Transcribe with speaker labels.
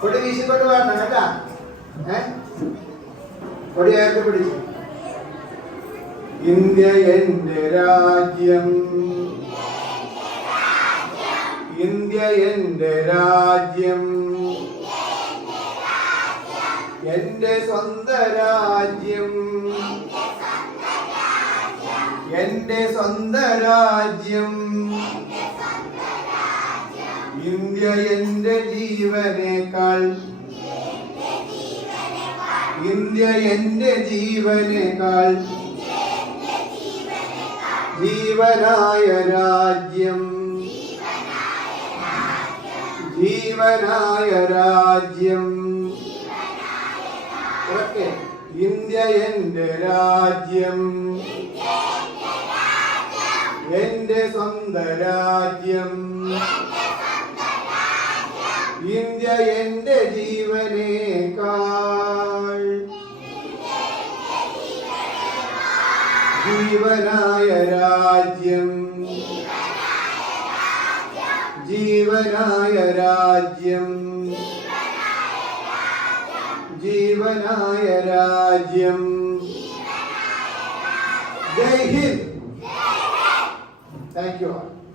Speaker 1: കൊടി വീശിക്കൊണ്ട് പാടണം കേട്ടാ. ഏ? കൊടി ഉയർത്തി പിടിച്ചു? ഇന്ത്യ എന്റെ രാജ്യം. ഇന്ത്യ എന്റെ രാജ്യം. എന്റെ സ്വന്ത രാജ്യം. എന്റെ സ്വന്ത രാജ്യം. ഇന്ത്യ എന്റെ ജീവനേക്കാൾ ഇന്ത്യ എന്റെ ജീവനേക്കാൾ ജീവനായ രാജ്യം ജീവനായ രാജ്യം ഓക്കെ ഇന്ത്യ എന്റെ രാജ്യം എന്റെ സ്വന്ത രാജ്യം ഇന്ത്യ എന്റെ ജീവനേക്കാൾ. ജീവനായ രാജ്യം. ജീവനായ രാജ്യം. ജീവനായ രാജ്യം. ജയ് ഹിന്ദ്. Thank you